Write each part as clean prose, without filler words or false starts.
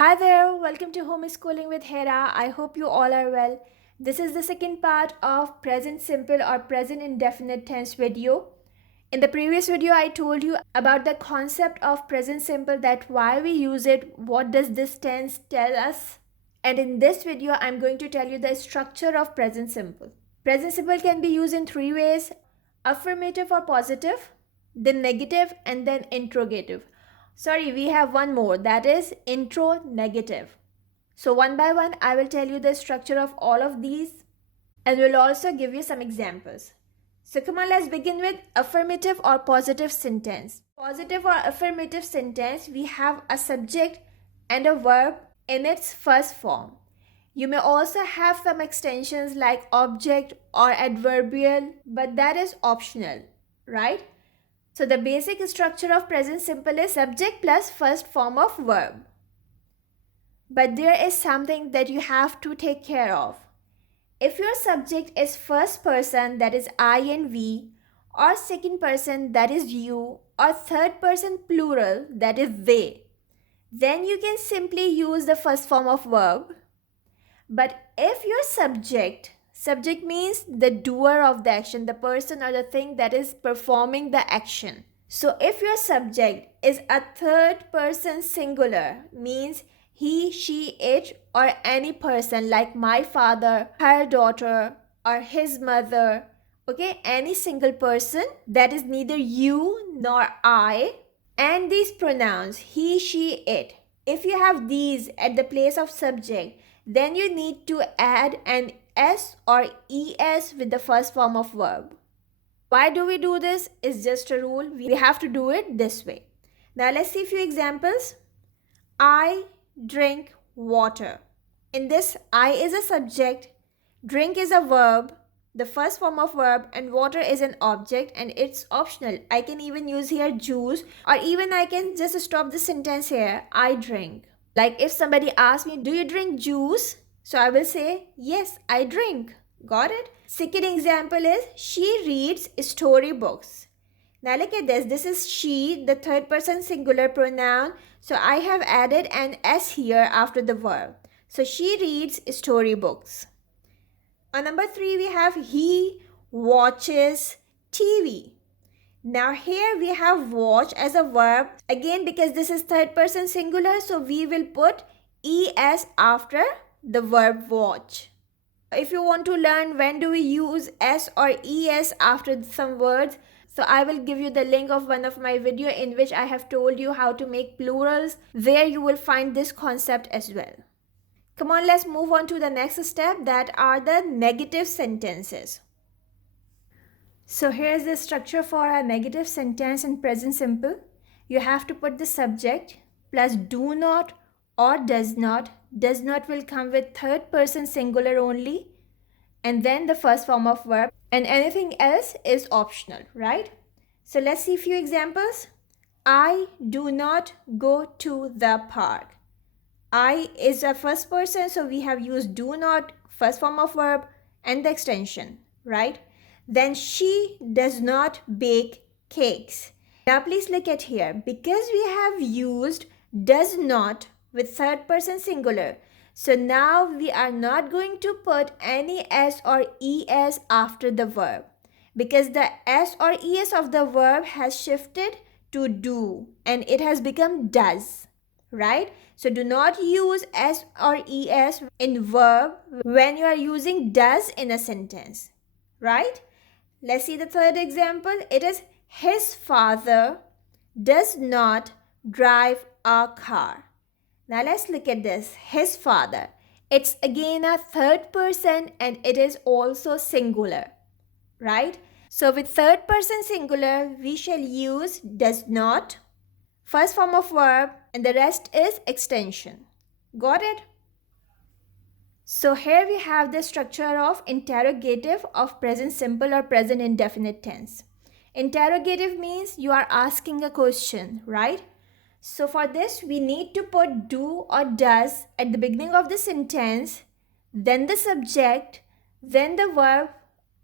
Hi there, welcome to Homeschooling with Hira. I hope you all are well. This is the second part of present simple or present indefinite tense video. In the previous video, I told you about the concept of present simple, that why we use it, what does this tense tell us. And in this video, I'm going to tell you the structure of present simple. Present simple can be used in three ways: affirmative or positive, then negative, and then interrogative. Sorry, we have one more, that is interro-negative. So one by one, I will tell you the structure of all of these and will also give you some examples. So come on, let's begin with affirmative or positive sentence. Positive or affirmative sentence, we have a subject and a verb in its first form. You may also have some extensions like object or adverbial, but that is optional, right? So the basic structure of present simple is subject plus first form of verb. But there is something that you have to take care of. If your subject is first person, that is I and we, or second person, that is you, or third person plural, that is they, then you can simply use the first form of verb. But if your subject means the doer of the action, the person or the thing that is performing the action. So if your subject is a third person singular, means he, she, it, or any person like my father, her daughter, or his mother, okay, any single person that is neither you nor I, and these pronouns he, she, it, if you have these at the place of subject, then you need to add an s or es with the first form of verb. Why do we do this? It's just a rule. We have to do it this way. Now let's see a few examples. I drink water. In this, I is a subject, drink is a verb, the first form of verb, and water is an object, and it's optional. I can even use here juice, or even I can just stop the sentence here, I drink. Like if somebody asks me, do you drink juice? So I will say, yes, I drink. Got it? Second example is, she reads storybooks. Now look at this. This is she, the third person singular pronoun. So I have added an s here after the verb. So she reads storybooks. On number 3, we have he watches TV. Now here we have watch as a verb. Again, because this is third person singular, so we will put es after the verb watch. If you want to learn when do we use s or es after some words, so I will give you the link of one of my video in which I have told you how to make plurals. There you will find this concept as well. Come on, let's move on to the next step, that are the negative sentences. So here's the structure for a negative sentence in present simple. You have to put the subject plus do not or does not. Does not will come with third person singular only, and then the first form of verb, and anything else is optional, right? So let's see a few examples. I do not go to the park. I is a first person, so we have used do not, first form of verb, and the extension, right? Then she does not bake cakes. Now please look at here. Because we have used does not with third person singular, so now we are not going to put any s or es after the verb, because the s or es of the verb has shifted to do and it has become does, right? So do not use s or es in verb when you are using does in a sentence, right? Let's see the third example. It is his father does not drive a car. Now let's look at this. His father. It's again a third person and it is also singular, right? So with third person singular, we shall use does not, first form of verb, and the rest is extension. Got it? So here we have the structure of interrogative of present simple or present indefinite tense. Interrogative means you are asking a question, right? So for this, we need to put do or does at the beginning of the sentence, then the subject, then the verb,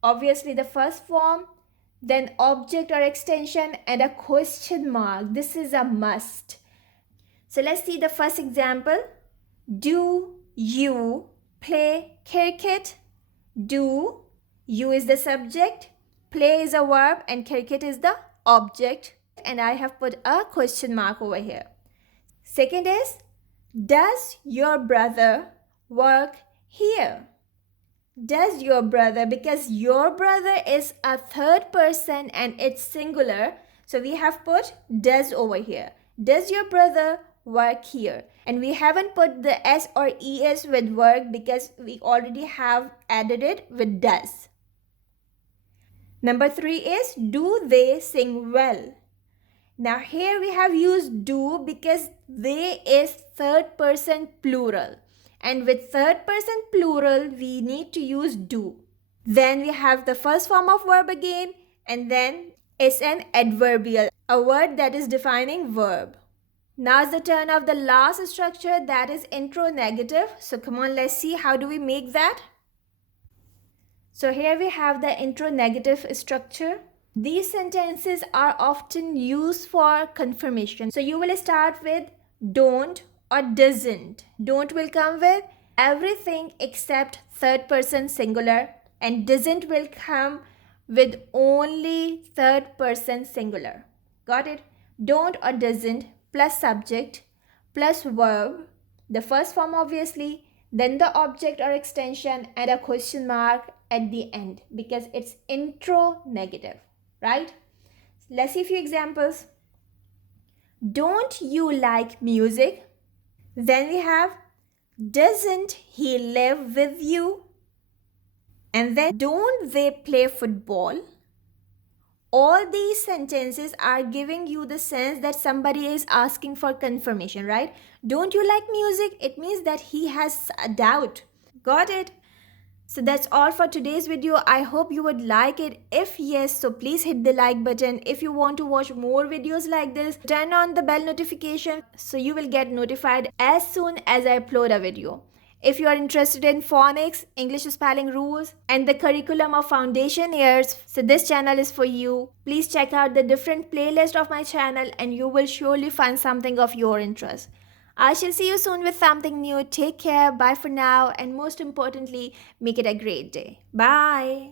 obviously the first form, then object or extension, and a question mark. This is a must. So let's see the first example. Do you play cricket? Do, you is the subject, play is a verb, and cricket is the object. And I have put a question mark over here. Second is, does your brother work here? Does your brother, because your brother is a third person and it's singular, so we have put does over here. Does your brother work here? And we haven't put the s or es with work because we already have added it with does. Number 3 is, do they sing well? Now here we have used do because they is third person plural. And with third person plural, we need to use do. Then we have the first form of verb again, and then it's an adverbial, a word that is defining verb. Now it's the turn of the last structure, that is interrogative. So come on, let's see how do we make that. So here we have the interrogative structure. These sentences are often used for confirmation. So you will start with don't or doesn't. Don't will come with everything except third person singular, and doesn't will come with only third person singular. Got it? Don't or doesn't plus subject plus verb, the first form obviously, then the object or extension, and a question mark at the end because it's interrogative, right? Let's see a few examples. Don't you like music? Then we have, doesn't he live with you? And then, don't they play football? All these sentences are giving you the sense that somebody is asking for confirmation, right? Don't you like music? It means that he has a doubt. Got it? So that's all for today's video. I hope you would like it. If yes, so please hit the like button. If you want to watch more videos like this, turn on the bell notification so you will get notified as soon as I upload a video. If you are interested in phonics, English spelling rules, and the curriculum of foundation years, so this channel is for you. Please check out the different playlist of my channel and you will surely find something of your interest. I shall see you soon with something new. Take care. Bye for now. And most importantly, make it a great day. Bye.